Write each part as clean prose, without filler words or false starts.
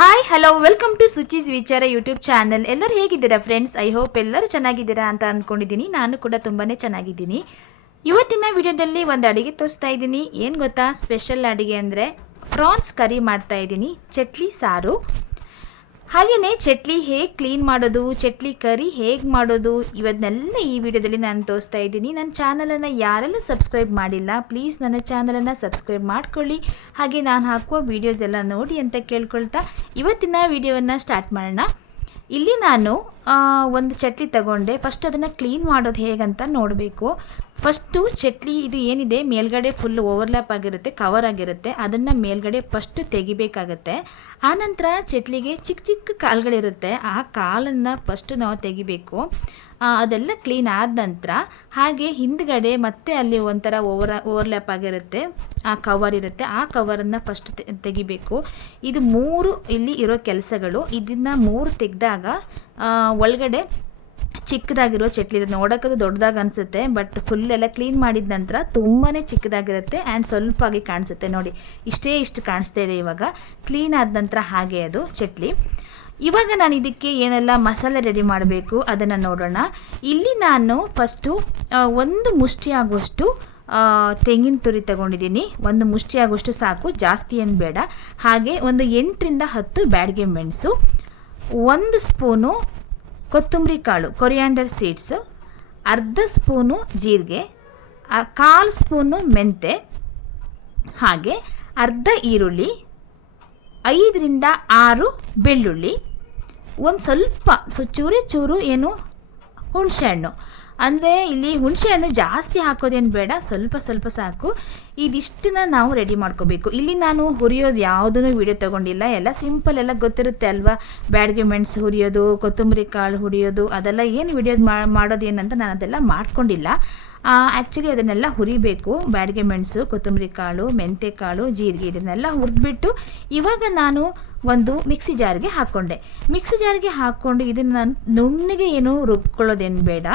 Hi hello welcome to ಸುಚೀಸ್ ವಿಚಾರ YouTube channel. ಎಲ್ಲರೂ ಹೇಗಿದ್ದೀರಾ ಫ್ರೆಂಡ್ಸ್? ಐ ಹೋಪ್ ಎಲ್ಲರೂ ಚೆನ್ನಾಗಿದ್ದೀರಾ ಅಂತ ಅಂದ್ಕೊಂಡಿದ್ದೀನಿ. ನಾನು ಕೂಡ ತುಂಬಾ ಚೆನ್ನಾಗಿದ್ದೀನಿ. ಇವತ್ತಿನ ವಿಡಿಯೋದಲ್ಲಿ ಒಂದು ಅಡುಗೆ ತೋರಿಸ್ತಾ ಇದ್ದೀನಿ. ಏನು ಗೊತ್ತಾ, ಸ್ಪೆಷಲ್ ಅಡುಗೆ ಅಂದರೆ ಫ್ರಾನ್ಸ್ ಕರಿ ಮಾಡ್ತಾ ಇದ್ದೀನಿ, ಚಟ್ಲಿ ಸಾರು. ಹಾಗೆಯೇ ಚಟ್ಲಿ ಹೇಗೆ ಕ್ಲೀನ್ ಮಾಡೋದು, ಚಟ್ಲಿ ಕರಿ ಹೇಗೆ ಮಾಡೋದು, ಇವನ್ನೆಲ್ಲ ಈ ವಿಡಿಯೋದಲ್ಲಿ ನಾನು ತೋರಿಸ್ತಾ ಇದ್ದೀನಿ. ನನ್ನ ಚಾನಲನ್ನು ಯಾರೆಲ್ಲ ಸಬ್ಸ್ಕ್ರೈಬ್ ಮಾಡಿಲ್ಲ, ಪ್ಲೀಸ್ ನನ್ನ ಚಾನಲನ್ನು ಸಬ್ಸ್ಕ್ರೈಬ್ ಮಾಡ್ಕೊಳ್ಳಿ. ಹಾಗೆ ನಾನು ಹಾಕುವ ವೀಡಿಯೋಸ್ ಎಲ್ಲ ನೋಡಿ ಅಂತ ಕೇಳ್ಕೊಳ್ತಾ ಇವತ್ತಿನ ವಿಡಿಯೋವನ್ನು ಸ್ಟಾರ್ಟ್ ಮಾಡೋಣ. ಇಲ್ಲಿ ನಾನು ಒಂದು ಚಟ್ಲಿ ತಗೊಂಡೆ. ಫಸ್ಟ್ ಅದನ್ನು ಕ್ಲೀನ್ ಮಾಡೋದು ಹೇಗಂತ ನೋಡಬೇಕು. ಫಸ್ಟು ಚಟ್ಲಿ ಇದು ಏನಿದೆ ಮೇಲ್ಗಡೆ ಫುಲ್ ಓವರ್ಲ್ಯಾಪ್ ಆಗಿರುತ್ತೆ, ಕವರ್ ಆಗಿರುತ್ತೆ, ಅದನ್ನು ಮೇಲ್ಗಡೆ ಫಸ್ಟು ತೆಗಿಬೇಕಾಗತ್ತೆ. ಆನಂತರ ಚಟ್ಲಿಗೆ ಚಿಕ್ಕ ಚಿಕ್ಕ ಕಾಲುಗಳಿರುತ್ತೆ, ಆ ಕಾಲನ್ನು ಫಸ್ಟು ನಾವು ತೆಗಿಬೇಕು. ಅದೆಲ್ಲ ಕ್ಲೀನ್ ಆದ ನಂತರ ಹಾಗೆ ಹಿಂದ್ಗಡೆ ಮತ್ತೆ ಅಲ್ಲಿ ಒಂಥರ ಓವರ್ಲ್ಯಾಪ್ ಆಗಿರುತ್ತೆ, ಆ ಕವರ್ ಇರುತ್ತೆ, ಆ ಕವರನ್ನು ಫಸ್ಟ್ ತೆಗಿಬೇಕು. ಇದು 3 ಇಲ್ಲಿ ಇರೋ ಕೆಲಸಗಳು. ಇದನ್ನು 3 ತೆಗೆದಾಗ ಒಳಗಡೆ ಚಿಕ್ಕದಾಗಿರೋ ಚಟ್ಲಿ ಇದೆ. ನೋಡೋಕ್ಕದು ದೊಡ್ಡದಾಗಿ ಅನಿಸುತ್ತೆ, ಬಟ್ ಫುಲ್ ಎಲ್ಲ ಕ್ಲೀನ್ ಮಾಡಿದ ನಂತರ ತುಂಬಾ ಚಿಕ್ಕದಾಗಿರುತ್ತೆ ಆ್ಯಂಡ್ ಸ್ವಲ್ಪ ಆಗಿ ಕಾಣಿಸುತ್ತೆ. ನೋಡಿ, ಇಷ್ಟು ಕಾಣಿಸ್ತಾ ಇದೆ. ಇವಾಗ ಕ್ಲೀನ್ ಆದ ನಂತರ ಹಾಗೆ ಅದು ಚಟ್ಲಿ. ಇವಾಗ ನಾನು ಇದಕ್ಕೆ ಏನೆಲ್ಲ ಮಸಾಲೆ ರೆಡಿ ಮಾಡಬೇಕು ಅದನ್ನು ನೋಡೋಣ. ಇಲ್ಲಿ ನಾನು ಫಸ್ಟು 1 ಮುಷ್ಟಿ ಆಗುವಷ್ಟು ತೆಂಗಿನ ತುರಿ ತಗೊಂಡಿದ್ದೀನಿ. 1 ಮುಷ್ಟಿ ಆಗುವಷ್ಟು ಸಾಕು, ಜಾಸ್ತಿ ಏನು ಬೇಡ. ಹಾಗೆ ಒಂದು 8 ರಿಂದ 10 ಬ್ಯಾಡಗೆ ಮೆಣಸು, 1 ಸ್ಪೂನು ಕೊತ್ತಂಬರಿ ಕಾಳು ಕೊರಿಯಾಂಡರ್ ಸೀಡ್ಸ್, ಅರ್ಧ ಸ್ಪೂನು ಜೀರಿಗೆ, 1/4 ಸ್ಪೂನು ಮೆಂತೆ, ಹಾಗೆ ಅರ್ಧ ಈರುಳ್ಳಿ, 5 ರಿಂದ 6 ಬೆಳ್ಳುಳ್ಳಿ, ಒಂದು ಸ್ವಲ್ಪ ಚೂರು ಏನು ಹುಣಸೆಹಣ್ಣು. ಅಂದರೆ ಇಲ್ಲಿ ಹುಣಸೆಹಣ್ಣು ಜಾಸ್ತಿ ಹಾಕೋದೇನು ಬೇಡ, ಸ್ವಲ್ಪ ಸಾಕು. ಇದಿಷ್ಟನ್ನ ನಾವು ರೆಡಿ ಮಾಡ್ಕೋಬೇಕು. ಇಲ್ಲಿ ನಾನು ಹುರಿಯೋದು ಯಾವುದೂ ವಿಡಿಯೋ ತೊಗೊಂಡಿಲ್ಲ, ಎಲ್ಲ ಸಿಂಪಲ್, ಎಲ್ಲ ಗೊತ್ತಿರುತ್ತೆ ಅಲ್ವಾ. ಬ್ಯಾಡಗೆ ಮೆಣಸು ಹುರಿಯೋದು, ಕೊತ್ತಂಬರಿ ಕಾಳು ಹುರಿಯೋದು, ಅದೆಲ್ಲ ಏನು ವಿಡಿಯೋ ಮಾಡೋದು ಏನಂತ ನಾನು ಅದೆಲ್ಲ ಮಾಡ್ಕೊಂಡಿಲ್ಲ. ಆ್ಯಕ್ಚುಲಿ ಅದನ್ನೆಲ್ಲ ಹುರಿಬೇಕು. ಬ್ಯಾಡಗೆ ಮೆಣಸು, ಕೊತ್ತಂಬರಿ ಕಾಳು, ಮೆಂತ್ಯ ಕಾಳು, ಜೀರಿಗೆ, ಇದನ್ನೆಲ್ಲ ಹುರಿದ್ಬಿಟ್ಟು ಇವಾಗ ನಾನು ಒಂದು ಮಿಕ್ಸಿ ಜಾರ್ಗೆ ಹಾಕ್ಕೊಂಡೆ. ಮಿಕ್ಸಿ ಜಾರ್ಗೆ ಹಾಕ್ಕೊಂಡು ಇದನ್ನು ನಾನು ನುಣ್ಣಗೆ ಏನು ರುಬ್ಕೊಳ್ಳೋದೇನು ಬೇಡ,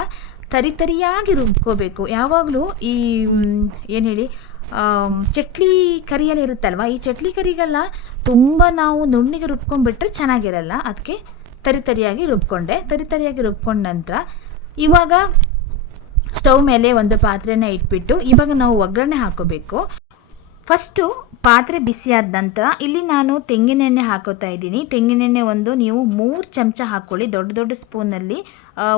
ತರಿಯಾಗಿ ರುಬ್ಕೋಬೇಕು. ಯಾವಾಗಲೂ ಈ ಏನು ಹೇಳಿ ಚಟ್ಲಿ ಕರಿಯಲ್ಲಿ ಇರುತ್ತಲ್ವ, ಈ ಚಟ್ಲಿ ಕರಿಗೆಲ್ಲ ತುಂಬ ನಾವು ನುಣ್ಣಿಗೆ ರುಬ್ಕೊಂಡ್ಬಿಟ್ರೆ ಚೆನ್ನಾಗಿರಲ್ಲ. ಅದಕ್ಕೆ ತರಿಯಾಗಿ ರುಬ್ಕೊಂಡೆ. ತರಿಯಾಗಿ ರುಬ್ಕೊಂಡ ನಂತರ ಇವಾಗ ಸ್ಟವ್ ಮೇಲೆ ಒಂದು ಪಾತ್ರೆನ ಇಟ್ಬಿಟ್ಟು ಇವಾಗ ನಾವು ಒಗ್ಗರಣೆ ಹಾಕೋಬೇಕು. ಫಸ್ಟು ಪಾತ್ರೆ ಬಿಸಿಯಾದ ನಂತರ ಇಲ್ಲಿ ನಾನು ತೆಂಗಿನೆಣ್ಣೆ ಹಾಕೋತಾ ಇದ್ದೀನಿ. ತೆಂಗಿನೆಣ್ಣೆ ನೀವು 3 ಚಮಚ ಹಾಕ್ಕೊಳ್ಳಿ. ದೊಡ್ಡ ಸ್ಪೂನಲ್ಲಿ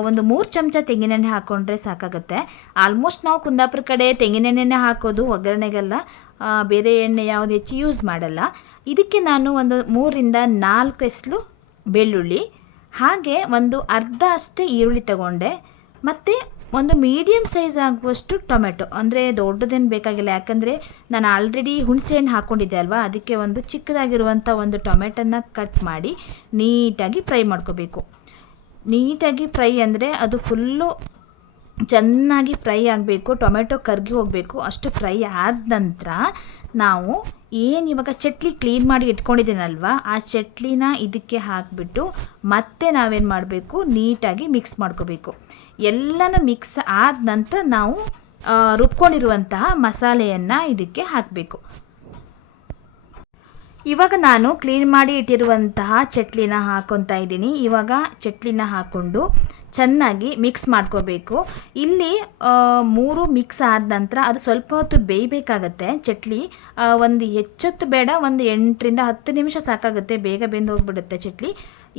ಒಂದು 3 ಚಮಚ ತೆಂಗಿನೆಣ್ಣೆ ಹಾಕ್ಕೊಂಡ್ರೆ ಸಾಕಾಗುತ್ತೆ. ಆಲ್ಮೋಸ್ಟ್ ನಾವು ಕುಂದಾಪುರ ಕಡೆ ತೆಂಗಿನೆಣ್ಣೆನೇ ಹಾಕೋದು ಒಗ್ಗರಣೆಗೆಲ್ಲ, ಬೇರೆ ಎಣ್ಣೆ ಯಾವುದು ಹೆಚ್ಚು ಯೂಸ್ ಮಾಡಲ್ಲ. ಇದಕ್ಕೆ ನಾನು ಒಂದು 3 ರಿಂದ 4 ಎಸಳು ಬೆಳ್ಳುಳ್ಳಿ, ಹಾಗೆ ಒಂದು ಅರ್ಧ ಅಷ್ಟೇ ಈರುಳ್ಳಿ ತಗೊಂಡೆ, ಮತ್ತು ಒಂದು ಮೀಡಿಯಮ್ ಸೈಜ್ ಆಗುವಷ್ಟು ಟೊಮೆಟೊ. ಅಂದರೆ ದೊಡ್ಡದೇನು ಬೇಕಾಗಿಲ್ಲ, ಯಾಕಂದರೆ ನಾನು ಆಲ್ರೆಡಿ ಹುಣಸೆಹಣ್ಣು ಹಾಕ್ಕೊಂಡಿದ್ದೆ ಅಲ್ವಾ, ಅದಕ್ಕೆ ಒಂದು ಚಿಕ್ಕದಾಗಿರುವಂಥ ಒಂದು ಟೊಮೆಟೊನ ಕಟ್ ಮಾಡಿ ನೀಟಾಗಿ ಫ್ರೈ ಮಾಡ್ಕೋಬೇಕು. ನೀಟಾಗಿ ಫ್ರೈ ಅಂದರೆ ಅದು ಫುಲ್ಲು ಚೆನ್ನಾಗಿ ಫ್ರೈ ಆಗಬೇಕು, ಟೊಮೆಟೊ ಕರಗಿ ಹೋಗಬೇಕು. ಅಷ್ಟು ಫ್ರೈ ಆದ ನಂತರ ನಾವು ಇವಾಗ ಚಟ್ಲಿ ಕ್ಲೀನ್ ಮಾಡಿ ಇಟ್ಕೊಂಡಿದ್ದೀನಲ್ವ, ಆ ಚಟ್ಲಿನ ಇದಕ್ಕೆ ಹಾಕಿಬಿಟ್ಟು ಮತ್ತೆ ನಾವೇನು ಮಾಡಬೇಕು, ನೀಟಾಗಿ ಮಿಕ್ಸ್ ಮಾಡ್ಕೋಬೇಕು. ಎಲ್ಲನೂ ಮಿಕ್ಸ್ ಆದ ನಂತರ ನಾವು ರುಬ್ಕೊಂಡಿರುವಂತಹ ಮಸಾಲೆಯನ್ನು ಇದಕ್ಕೆ ಹಾಕಬೇಕು. ಇವಾಗ ನಾನು ಕ್ಲೀನ್ ಮಾಡಿ ಇಟ್ಟಿರುವಂತಹ ಚಟ್ಲಿನ ಹಾಕ್ಕೊತಾ ಇದ್ದೀನಿ. ಇವಾಗ ಚಟ್ಲಿನ ಹಾಕ್ಕೊಂಡು ಚೆನ್ನಾಗಿ ಮಿಕ್ಸ್ ಮಾಡ್ಕೋಬೇಕು. ಇಲ್ಲಿ 3 ಮಿಕ್ಸ್ ಆದ ನಂತರ ಅದು ಸ್ವಲ್ಪ ಹೊತ್ತು ಬೇಯಬೇಕಾಗತ್ತೆ. ಚಟ್ಲಿ ಒಂದು ಹೆಚ್ಚೊತ್ತು ಬೇಡ, ಒಂದು 8 ರಿಂದ 10 ನಿಮಿಷ ಸಾಕಾಗುತ್ತೆ, ಬೇಗ ಬೆಂದು ಹೋಗ್ಬಿಡುತ್ತೆ ಚಟ್ಲಿ.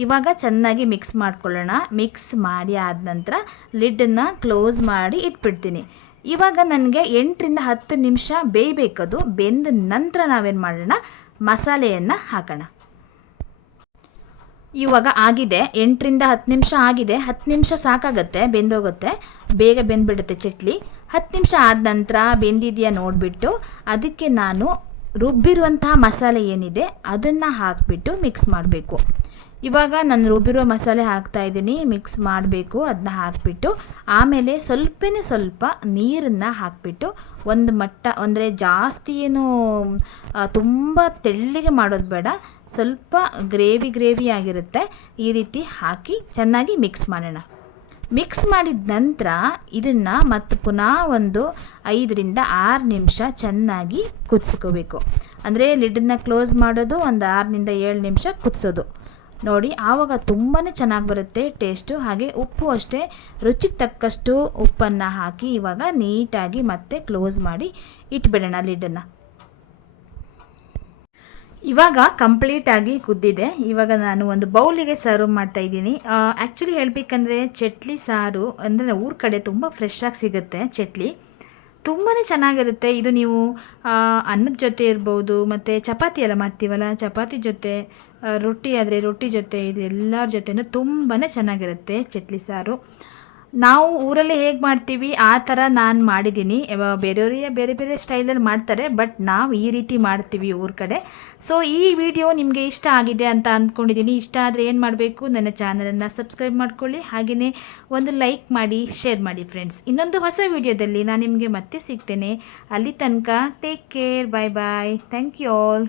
ಇವಾಗ ಚೆನ್ನಾಗಿ ಮಿಕ್ಸ್ ಮಾಡ್ಕೊಳ್ಳೋಣ. ಮಿಕ್ಸ್ ಮಾಡಿ ಆದ ನಂತರ ಲಿಡ್ಡನ್ನು ಕ್ಲೋಸ್ ಮಾಡಿ ಇಟ್ಬಿಡ್ತೀನಿ. ಇವಾಗ ನನಗೆ 8 ರಿಂದ 10 ನಿಮಿಷ ಬೇಯಬೇಕದು. ಬೆಂದ ನಂತರ ನಾವೇನು ಮಾಡೋಣ, ಮಸಾಲೆಯನ್ನು ಹಾಕೋಣ. ಇವಾಗ ಆಗಿದೆ, 8 ರಿಂದ 10 ನಿಮಿಷ ಆಗಿದೆ. 10 ನಿಮಿಷ ಸಾಕಾಗುತ್ತೆ, ಬೆಂದೋಗುತ್ತೆ, ಬೇಗ ಬೆಂದ್ಬಿಡುತ್ತೆ ಚಟ್ಲಿ. 10 ನಿಮಿಷ ಆದ ನಂತರ ಬೆಂದಿದೆಯಾ ನೋಡಿಬಿಟ್ಟು ಅದಕ್ಕೆ ನಾನು ರುಬ್ಬಿರುವಂತಹ ಮಸಾಲೆ ಏನಿದೆ ಅದನ್ನು ಹಾಕಿಬಿಟ್ಟು ಮಿಕ್ಸ್ ಮಾಡಬೇಕು. ಇವಾಗ ನಾನು ರುಬ್ಬಿರೋ ಮಸಾಲೆ ಹಾಕ್ತಾಯಿದ್ದೀನಿ, ಮಿಕ್ಸ್ ಮಾಡಬೇಕು. ಅದನ್ನ ಹಾಕಿಬಿಟ್ಟು ಆಮೇಲೆ ಸ್ವಲ್ಪ ನೀರನ್ನು ಹಾಕಿಬಿಟ್ಟು ಒಂದು ಮಟ್ಟ, ಅಂದರೆ ಜಾಸ್ತಿ ಏನು ತುಂಬ ತೆಳ್ಳಗೆ ಮಾಡೋದು ಬೇಡ, ಸ್ವಲ್ಪ ಗ್ರೇವಿ ಆಗಿರುತ್ತೆ. ಈ ರೀತಿ ಹಾಕಿ ಚೆನ್ನಾಗಿ ಮಿಕ್ಸ್ ಮಾಡೋಣ. ಮಿಕ್ಸ್ ಮಾಡಿದ ನಂತರ ಇದನ್ನು ಮತ್ತು ಪುನಃ ಒಂದು 5ರಿಂದ 6 ನಿಮಿಷ ಚೆನ್ನಾಗಿ ಕುದಿಸ್ಕೋಬೇಕು. ಅಂದರೆ ಲಿಡ್ಡನ್ನು ಕ್ಲೋಸ್ ಮಾಡೋದು, ಒಂದು 6ರಿಂದ 7 ನಿಮಿಷ ಕುದಿಸೋದು ನೋಡಿ. ಆವಾಗ ತುಂಬಾ ಚೆನ್ನಾಗಿ ಬರುತ್ತೆ ಟೇಸ್ಟು. ಹಾಗೆ ಉಪ್ಪು ಅಷ್ಟೇ ರುಚಿಗೆ ತಕ್ಕಷ್ಟು ಉಪ್ಪನ್ನು ಹಾಕಿ ಇವಾಗ ನೀಟಾಗಿ ಮತ್ತೆ ಕ್ಲೋಸ್ ಮಾಡಿ ಇಟ್ಬಿಡೋಣ ಲಿಡ್ಡನ್ನು. ಇವಾಗ ಕಂಪ್ಲೀಟಾಗಿ ಕುದ್ದಿದೆ. ಇವಾಗ ನಾನು ಒಂದು ಬೌಲಿಗೆ ಸರ್ವ್ ಮಾಡ್ತಾಯಿದ್ದೀನಿ. ಆ್ಯಕ್ಚುಲಿ ಹೇಳಬೇಕಂದ್ರೆ ಚಟ್ಲಿ ಸಾರು ಅಂದರೆ ಊರ ಕಡೆ ತುಂಬ ಫ್ರೆಶ್ಶಾಗಿ ಸಿಗುತ್ತೆ. ಚಟ್ಲಿ ತುಂಬಾ ಚೆನ್ನಾಗಿರುತ್ತೆ. ಇದು ನೀವು ಅನ್ನದ ಜೊತೆ ಇರ್ಬೋದು, ಮತ್ತು ಚಪಾತಿ ಎಲ್ಲ ಮಾಡ್ತೀವಲ್ಲ, ಚಪಾತಿ ಜೊತೆ, ರೊಟ್ಟಿ ಆದರೆ ರೊಟ್ಟಿ ಜೊತೆ, ಇದು ಎಲ್ಲರ ಜೊತೆನೂ ತುಂಬಾ ಚೆನ್ನಾಗಿರುತ್ತೆ ಚಟ್ಲಿ ಸಾರು. ನಾವು ಊರಲ್ಲಿ ಹೇಗೆ ಮಾಡ್ತೀವಿ ಆ ಥರ ನಾನು ಮಾಡಿದ್ದೀನಿ. ಬೇರೆಯವರಿಗೆ ಬೇರೆ ಬೇರೆ ಸ್ಟೈಲಲ್ಲಿ ಮಾಡ್ತಾರೆ, ಬಟ್ ನಾವು ಈ ರೀತಿ ಮಾಡ್ತೀವಿ ಊರ ಕಡೆ. ಸೊ ಈ ವಿಡಿಯೋ ನಿಮಗೆ ಇಷ್ಟ ಆಗಿದೆ ಅಂತ ಅಂದ್ಕೊಂಡಿದ್ದೀನಿ. ಇಷ್ಟ ಆದರೆ ಏನು ಮಾಡಬೇಕು, ನನ್ನ ಚಾನಲನ್ನು ಸಬ್ಸ್ಕ್ರೈಬ್ ಮಾಡ್ಕೊಳ್ಳಿ, ಹಾಗೆಯೇ ಒಂದು ಲೈಕ್ ಮಾಡಿ, ಶೇರ್ ಮಾಡಿ ಫ್ರೆಂಡ್ಸ್. ಇನ್ನೊಂದು ಹೊಸ ವಿಡಿಯೋದಲ್ಲಿ ನಾನು ನಿಮಗೆ ಮತ್ತೆ ಸಿಗ್ತೇನೆ. ಅಲ್ಲಿ ತನಕ take care, bye bye, thank you all.